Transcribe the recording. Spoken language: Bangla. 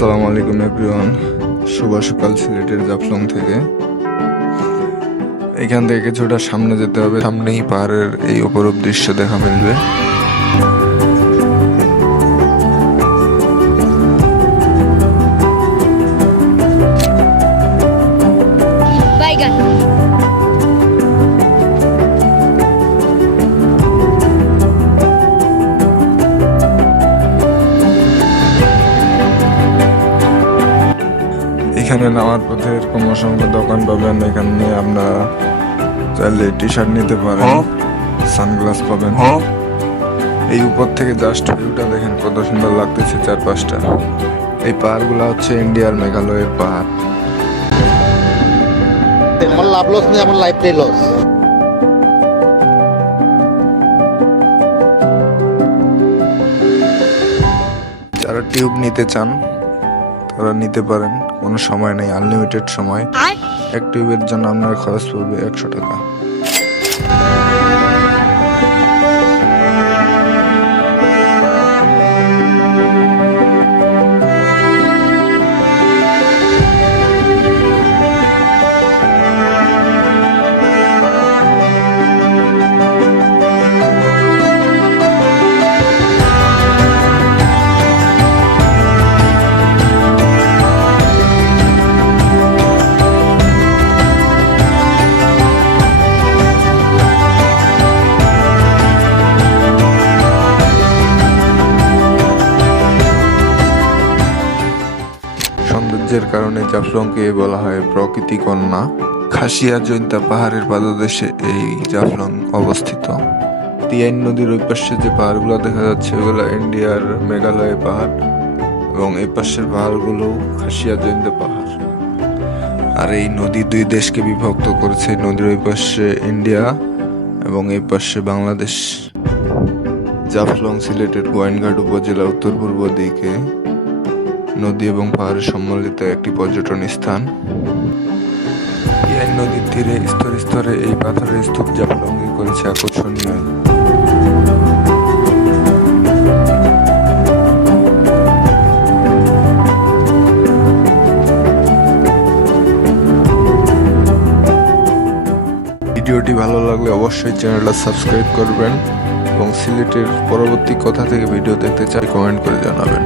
আসসালামু আলাইকুম এভরিওয়ান, শুভ সকাল সিলেটের জাফলং থেকে। এখান থেকে কিছুটা সামনে যেতে হবে, সামনেই পাহাড়ের এই অপরূপ দৃশ্য দেখা মিলবে। এখানে নামার পথে এরকম অসংখ্য দোকান পাবেন। এখানে আমরা চাইলে টি শার্ট নিতে পারেন, সানগ্লাস পাবেন। এই উপর থেকে জাস্ট ভিউটা দেখেন কত সুন্দর লাগতেছে চারপাশটা। এই পাহাড়গুলো হচ্ছে ইন্ডিয়ার মেঘালয়ের পাহাড়। আমার লাভ লস নেই, আমার লাইফটাই লস। যারা টিউব নিতে চান তারা নিতে পারেন, কোনো সময় নেই, আনলিমিটেড সময়। এক টিউবের জন্য আপনার খরচ পড়বে 100 টাকা। সৌন্দর্যের কারণে জাফলংকে বলা হয় প্রকৃতি কন্যা। খাসিয়া জৈন্তা পাহাড়ের পাদদেশে এই জাফলং অবস্থিত। তিয়াইন নদীর ওই পাশে যে পাহাড়গুলো দেখা যাচ্ছে ওগুলো ইন্ডিয়ার মেঘালয় পাহাড়, এবং এই পাশের পাহাড়গুলো খাসিয়া জৈন্তা পাহাড়। আর এই নদী দুই দেশকে বিভক্ত করেছে। নদীর ওই পাশে ইন্ডিয়া এবং এই পাশে বাংলাদেশ। জাফলং সিলেটের গোয়াইনঘাট উপজেলা উত্তর পূর্ব দিকে নদী এবং পাহাড়ের সম্মিলিত একটি পর্যটন স্থান। তিয়াইন নদীর তীরে স্তরে স্তরে এই পাথরের স্তূপ জাফলংকে করেছে আকর্ষণীয়। ভিডিওটি ভালো লাগলে অবশ্যই চ্যানেলটা সাবস্ক্রাইব করবেন এবং সিলেটের পরবর্তী কথা থেকে ভিডিও দেখতে চাই কমেন্ট করে জানাবেন।